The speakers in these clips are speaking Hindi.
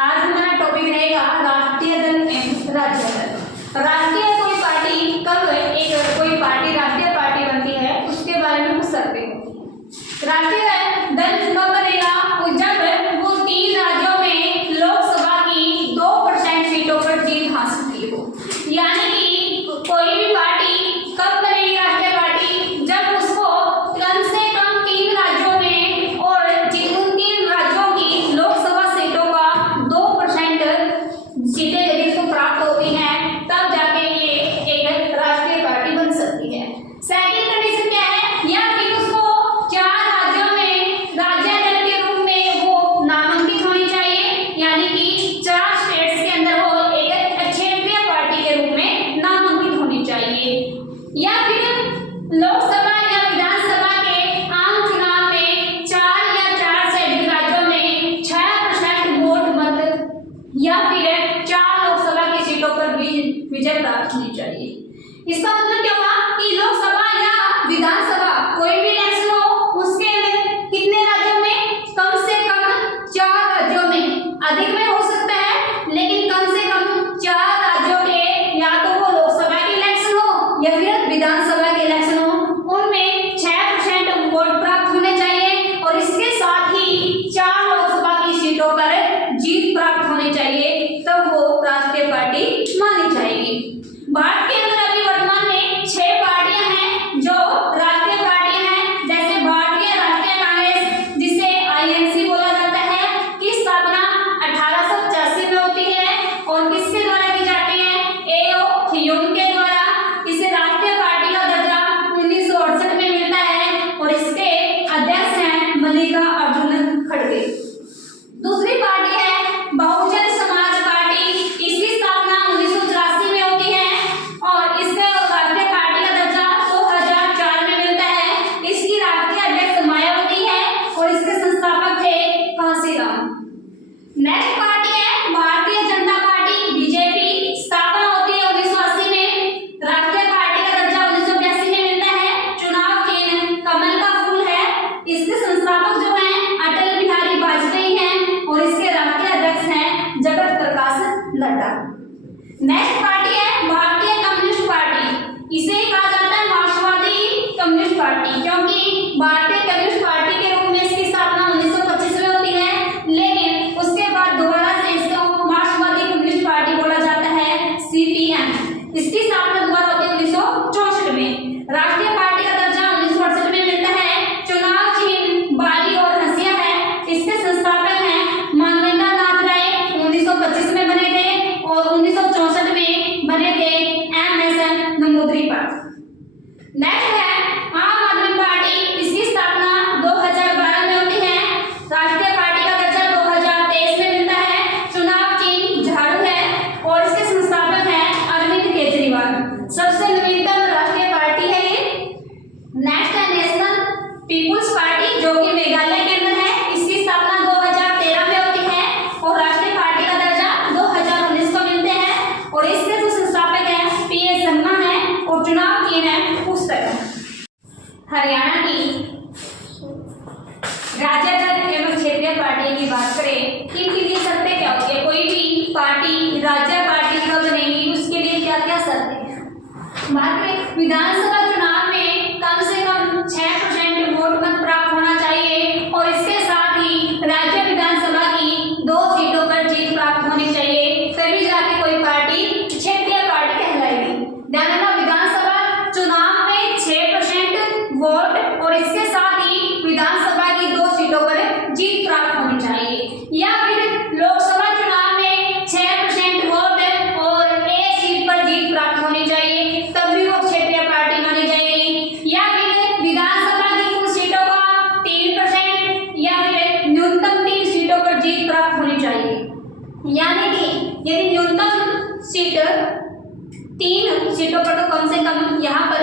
आज हमारा टॉपिक रहेगा राष्ट्रीय दल एवं राज्य दल। राष्ट्रीय कोई पार्टी कब कोई पार्टी राष्ट्रीय पार्टी बनती है उसके बारे में कुछ सकते हो। राष्ट्रीय दल कब बनेगा जब वो 3 राज्यों में लोकसभा की 2% सीटों पर जीत हासिल की हो। यानी कि कोई भी पार्टी कब बनेगी राष्ट्रीय पार्टी जब उसको कम से कम 3 राज्यों में और उन 3 राज्यों की लोकसभा सीटों का 2% सीटें यदि उसको प्राप्त होती हैं तब जाके ये एक राष्ट्रीय पार्टी बन सकती है। सेकंड कंडीशन क्या है, या फिर उसको 4 राज्यों में राज्य दल के रूप में वो नामांकित होनी चाहिए, यानी कि 4 स्टेट्स के अंदर वो एक क्षेत्रीय पार्टी के रूप में नामांकित होनी चाहिए। या फिर लोकसभा या विधानसभा के आम चुनाव में 4 या 4 से अधिक राज्यों में 6% वोट मत या फिर 4 लोकसभा की सीटों पर विजय प्राप्त होनी चाहिए। इसका मतलब क्या हुआ कि लोकसभा या विधानसभा कोई भी इलेक्शन हो उसके कितने राज्यों में, कम से कम 4 राज्यों में, अधिक में हो सकता है लेकिन कम से कम 4 राज्यों के या तो वो लोकसभा के इलेक्शन हो या फिर विधानसभा के इलेक्शन हो, उनमें 6% वोट प्राप्त होने चाहिए और इसके साथ ही 4 लोकसभा की सीटों पर जीत प्राप्त होनी चाहिए, तब वो राष्ट्रीय पार्टी मानी जाएगी। भारत के अंदर अभी वर्तमान में 6 पार्टियां हैं जो राष्ट्रीय पार्टियां हैं, जैसे भारतीय राष्ट्रीय कांग्रेस जिसे आईएनसी बोला जाता है, की स्थापना 1885 में होती है और किसके द्वारा की जाती है, एओ ह्यूम के द्वारा। इसे राष्ट्रीय पार्टी का दर्जा 1968 में मिलता है और इसके अध्यक्ष हैं मल्लिकार्जुन खड़गे। दूसरी पार्टी है बहुजन समाज पार्टी, इसकी स्थापना 1984 में होती है और इसके राष्ट्रीय पार्टी का दर्जा 2004 में मिलता है। इसकी राष्ट्रीय अध्यक्ष मायावती है और इसके संस्थापक थे कांशीराम। नेक्स्ट पार्टी है भारतीय जनता पार्टी बीजेपी, स्थापना होती है 1980 में, राष्ट्रीय पार्टी का दर्जा 1982 में मिलता है। चुनाव चिन्ह कमल का फूल है, इसके संस्थापक जो हैं अटल बिहारी वाजपेयी हैं और इसके राष्ट्रीय अध्यक्ष हैं जगत प्रकाश नड्डा। नेक्स्ट पार्टी है भारतीय कम्युनिस्ट पार्टी, इसे कहा जाता है मार्क्सवादी कम्युनिस्ट पार्टी क्योंकि भारतीय कम्युनिस्ट पार्टी के रूप में इसकी स्थापना 1925 में होती है, लेकिन उसके बाद दोबारा से इसको मार्क्सवादी कम्युनिस्ट पार्टी बोला जाता है, सीपीएम। इसकी स्थापना दोबारा होती है 1964 में। राष्ट्रीय पार्टी का दर्जा 1968 में मिलता है। चुनाव चिन्ह बाली और हंसिया है, इसके संस्थापक हैं मानवेंद्र नाथ राय, 1925 में बने थे और 1964 में बने थे एमएसएन नमूद्रीपाल। नेक्स्ट है आम आदमी पार्टी, इसकी स्थापना 2012 में होती है। राष्ट्रीय पार्टी का दर्जा 2023 में मिलता है। चुनाव चिन्ह झाड़ू है और इसके संस्थापक हैं अरविंद केजरीवाल। सबसे नवीनतम राष्ट्रीय पार्टी है ये। नेक्स्ट है नेशनल पीपुल्स पार्टी जो कि मेघालय के अंदर है, इसकी स्थापना 2013 में होती है और राष्ट्रीय पार्टी का दर्जा 2019 को मिलते हैं और इसके जो संस्थापक हैं पीए शर्मा हैं और चुनाव चिन्ह है पुस्तक। हरियाणा की राज्य दल एवं क्षेत्रीय पार्टी की बात करें, इनके लिए शर्तें क्या होती है, कोई भी पार्टी राज्य पार्टी कब बनेगी उसके लिए क्या क्या शर्तें हैं। बात करें विधानसभा चुनाव में कम से कम 6% वोट मत प्राप्त होना चाहिए और इसके साथ ही राज्य विधानसभा की 2 सीटों पर जीत प्राप्त होनी चाहिए, तभी जाके कोई पार्टी क्षेत्रीय पार्टी कहलाएगी। ध्यान रखना, विधानसभा चुनाव में 6% वोट और इसके साथ ही विधानसभा की 2 सीटों पर जीत प्राप्त होनी चाहिए। या फिर लोकसभा चुनाव में 6% वोट और 1 सीट पर जीत प्राप्त होनी चाहिए, तब भी वो क्षेत्रीय पार्टी मानी जाएगी। या फिर विधानसभा की कुल सीटों का 3% या फिर न्यूनतम 3 सीटों पर जीत प्राप्त होनी चाहिए। यानी कि यदि न्यूनतम सीट 3 सीटों पर तो कम से कम यहाँ पर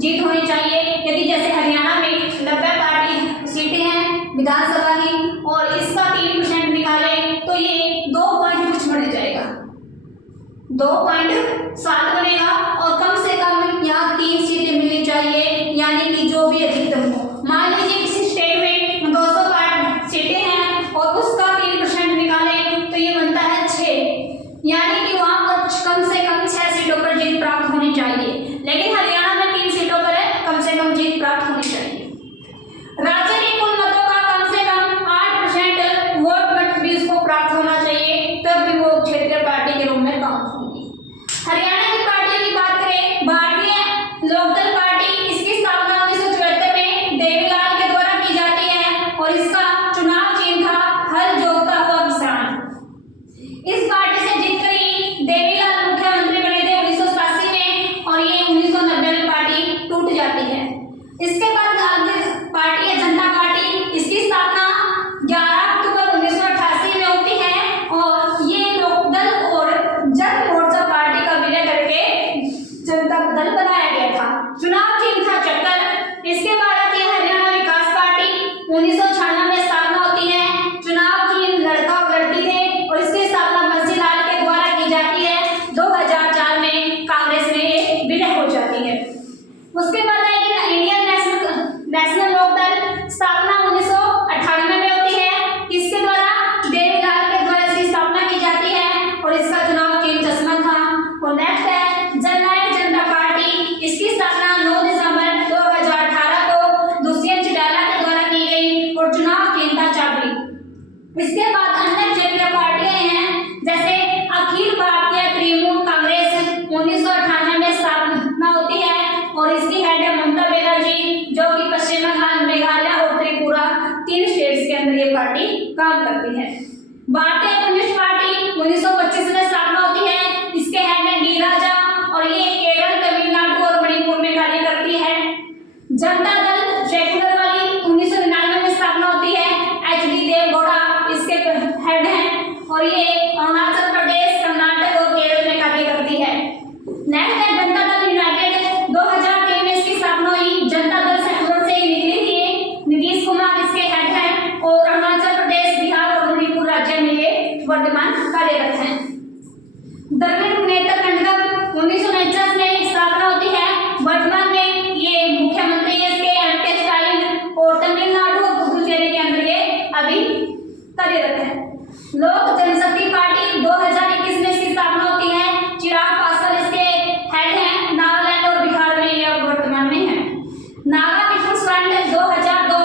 जीत होनी चाहिए। यदि जैसे हरियाणा में 90 पार्टी सीटें हैं विधानसभा की और इसका 3% निकाले तो ये 2 पॉइंट कुछ बन जाएगा, 2.7 बनेगा और कम से कम यहाँ 3 सीटें मिलनी चाहिए, यानी कि जो भी अधिकतम हो। मान लीजिए किसी स्टेट में 200 सीटें हैं और उसका 3% निकाले तो ये बनता प्राप्त होना चाहिए, तब भी वो क्षेत्रीय पार्टी के रूप में काउंट होंगी। हरियाणा की पार्टियों की बात करें, भारतीय लोकदल पार्टी, इसकी स्थापना 1974 में देवीलाल के द्वारा की जाती है और इसका चुनाव चिन्ह था हल जोतता हुआ किसान। इस पार्टी से जीतकर ही देवीलाल मुख्यमंत्री बने थे 1987 में और ये 1990 में पार्टी टूट जाती है। इसके बाद पार्टी है जनता पार्टी, इसकी स्थापना 11 अक्टूबर 1988 में होती है और ये लोकदल और जन मोर्चा पार्टी का विलय करके जनता दल बनाया गया था। चुनाव चिन्ह था चक्कर। इसके बाद आती है हरियाणा विकास पार्टी, 1996 में स्थापना होती है। चुनाव चिन्ह लड़का और लड़की थे और इसकी स्थापना बंसीलाल के द्वारा की जाती है। 2004 में कांग्रेस में विलय हो जाती है। उसके बाद आएगी इंडियन नेशनल लोकदल, स्थापना 1998 में होती है। इसके द्वारा देवीलाल के द्वारा इसकी स्थापना की जाती है और इसका चुनाव चिन्ह चश्मा था। और नेक्स्ट है जननायक जनता पार्टी, इसकी स्थापना 9 दिसंबर 2018 को दुष्यंत चौटाला के द्वारा की गई और चुनाव चिन्ह था चाबड़ी। इसके बाद अन्य क्षेत्रीय पार्टियां हैं, जैसे अखिल भारतीय तृणमूल कांग्रेस, 1998 में स्थापना होती है और इसकी हेड है ममता बनर्जी, जो कि पश्चिम बंगाल, मेघालय और त्रिपुरा 3 स्टेट्स के अंदर ये पार्टी काम करती है। भारतीय कम्युनिस्ट पार्टी 1925 में स्थापना होती है, इसके हेड है डी राजा और ये केरल, तमिलनाडु और मणिपुर में कार्य करती है। जनता दल सेकुलर वाली 1999 में स्थापना होती है, एच डी देवगौड़ा इसके हेड हैं और ये अरुणाचल प्रदेश, कर्नाटक और केरल में कार्य करती है। नेक्स्ट है जनता दल यूनाइटेड, 2003 में इसकी स्थापना हुई। जनता दल सेकुलर से ही निकली थी। नीतीश कुमार इसके हेड हैं और अरुणाचल प्रदेश, बिहार और मणिपुर राज्य में ये वर्तमान कार्यरत हैं। द्रविड़ नेता गठबंधन 1949 में स्थापना होती है। वर्तमान में ये मुख्यमंत्री इसके एम.के. स्टालिन और तमिलनाडु और पुडुचेरी के अंदर ये अभी कार्यरत है। लोक जनशक्ति पार्टी 2021 में इसकी स्थापना होती है। चिराग पासवान इसके हेड हैं। नागालैंड और बिहार में यह वर्तमान में है। नागा पीपुल्स फ्रंट 2002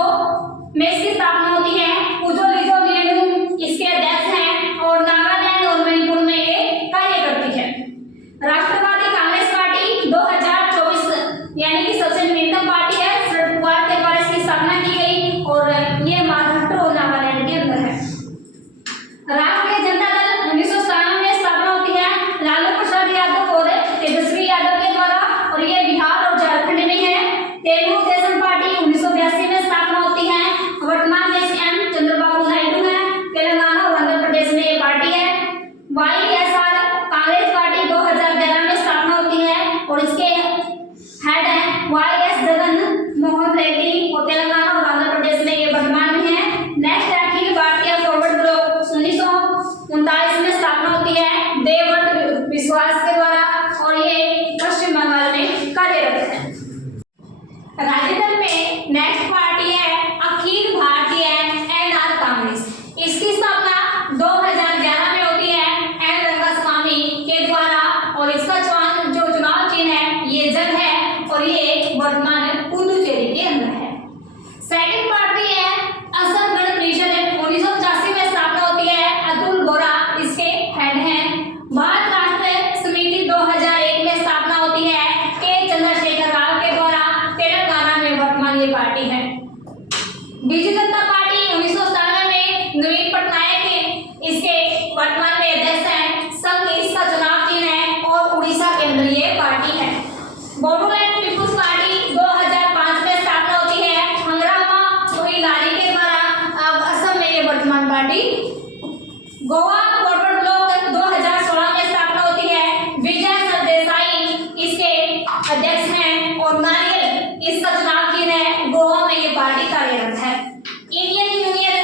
में इसकी स्थापना होती है। उजोलिजो नियनु इसके अध्यक्ष हैं और नागालैंड और मणिपुर में ये कार्य करती है। राष्ट्रवादी कांग्रेस पार्टी 2024 यानी कि सबसे नवीनतम पार्टी है। शरद पवार के द्वारा इसकी स्थापना की गई और ये महाराष्ट्र और नागालैंड के अंदर है। राष्ट्रीय जनता दल 1997 में स्थापना होती है, लालू प्रसाद यादव और तेजस्वी यादव के द्वारा और ये बिहार और झारखंड में है। तेलुगु देशम पार्टी 1982 में स्थापना होती है। वर्तमान में एम चंद्रबाबू नायडू है। तेलंगाना और आंध्र प्रदेश में ये पार्टी है। वाईएसआर कांग्रेस पार्टी 2011 में स्थापना होती है और इसके हेड हैं वाई.एस. जगन मोहन रेड्डी और तेलंगाना और आंध्र प्रदेश में ये वर्तमान में है। Next Akhil Bharatiya forward block 1939 में स्थापना होती है देवव्रत विश्वास के द्वारा और ये पश्चिम बंगाल में कार्यरत है। राज्यदल में नेक्स्ट पार्टी है अखिल भारतीय एन.आर. कांग्रेस, इसकी स्थापना 2011 में होती है एन. रंगास्वामी के द्वारा और इसका जो चुनाव चिन्ह है ये जग है और ये वर्तमान पुडुचेरी के अंदर है। सेकंड पार्टी है असम गण परिषद, 1985 में स्थापना होती है। अतुल बोरा इसके हेड हैं। भारत राष्ट्र समिति 2001 में स्थापना होती है के चंद्रशेखर राव के द्वारा। तेलंगाना में वर्तमान ये पार्टी है। बीजू जनता पार्टी 1997 में नवीन पटनायक इसके वर्तमान में अध्यक्ष हैं। संघ इसका चुनाव चिन्ह है और उड़ीसा के अंदर ये पार्टी है। बोडोलैंड पीपुल्स पार्टी 2005 में स्थापना होती है हंगरामा मोहिलारी के द्वारा। अब असम में ये वर्तमान पार्टी। गोवा फॉरवर्ड ब्लॉक 2016 में स्थापना होती है। विजय सरदेसाई इसके अध्यक्ष हैं और नारियल इसका चुनाव चिन्ह है। गोवा में ये पार्टी कार्यरत है। इंडियन यूनियन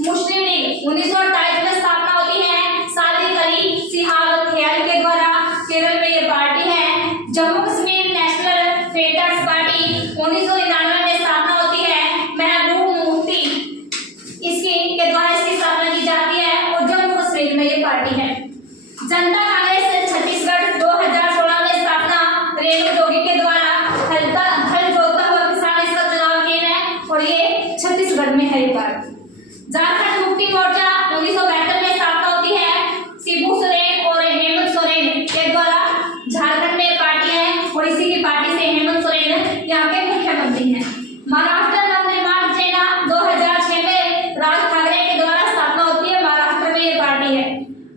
मुस्लिम लीग 1928 में स्थापना होती है सादिक अली सिहाल ख्याल के द्वारा। केरल में ये पार्टी है। जम्मू कश्मीर नेशनल फेडरल्स पार्टी 1999 में स्थापना होती है। महबूब मुफ्ती इसकी के द्वारा इसकी स्थापना की जाती है और जम्मू कश्मीर में ये पार्टी है। जनता कांग्रेस छत्तीसगढ़ 2016 में स्थापना रेणु जोगी के द्वारा। हल जोतता हुआ किसान इसका चुनाव चिन्ह है और ये छत्तीसगढ़ में है ये पार्टी। झारखंड मुक्ति मोर्चा 1972 में स्थापना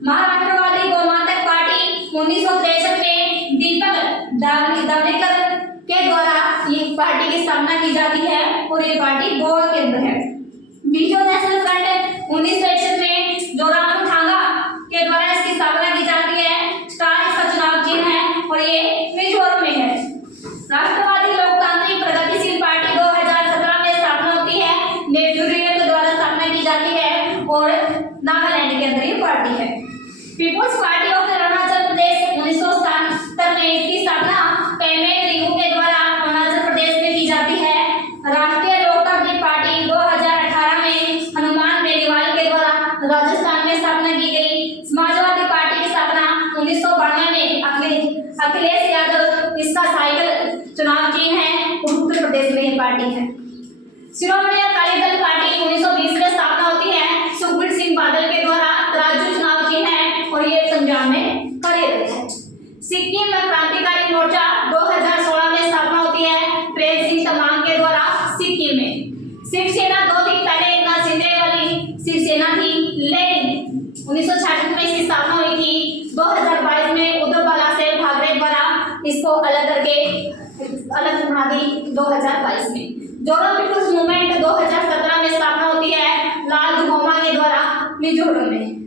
महाराष्ट्रवादी गोमांतक पार्टी 1963 में दीपक दावड़ेकर के द्वारा ये पार्टी की स्थापना की जाती है और ये पार्टी गोवा के अंदर है। मिजो नेशनल फ्रंट 1961 में जोराम थांगा के द्वारा इसकी स्थापना की जाती है। स्टार इसका चुनाव चिन्ह है और ये मिजोरम में है। राष्ट्रवादी लोकतांत्रिक प्रगतिशील पार्टी 2017 में स्थापना होती है। नेहरू के द्वारा स्थापना की जाती है और नागालैंड के अंदर ये पार्टी है। People's party of Arunachal Pradesh 1977 में इसकी स्थापना पेमे रिंगू के द्वारा अरुणाचल प्रदेश में की जाती है। राष्ट्रीय लोकतांत्रिक पार्टी 2018 में हनुमान बेनीवाल के द्वारा राजस्थान में स्थापना की गई। समाजवादी पार्टी की स्थापना 1992 में अखिलेश यादव इसका साइकिल चुनाव चिन्ह है और उत्तर प्रदेश में ये पार्टी है। शिरोमणि अकाली दल पार्टी 1920 में स्थापना होती है। सुखबीर सिंह बादल के द्वारा राज्य चुनाव चिन्ह है और ये पंजाब में कार्यरत है। सिक्किम क्रांतिकारी मोर्चा 2016 में स्थापना होती है प्रेम सिंह तमांग के द्वारा सिक्किम में। शिवसेना 2 दिन पहले एकनाथ शिंदे वाली शिवसेना थी, लेकिन 1966 में इसकी स्थापना हुई थी। 2022 में उद्धव बाला से ठाकरे द्वारा इसको अलग करके अलग बना दी 2022 में। जोरो पीपुल्स मूवमेंट 2017 में स्थापना होती है लाल दुगोमा के द्वारा मिजोरम में।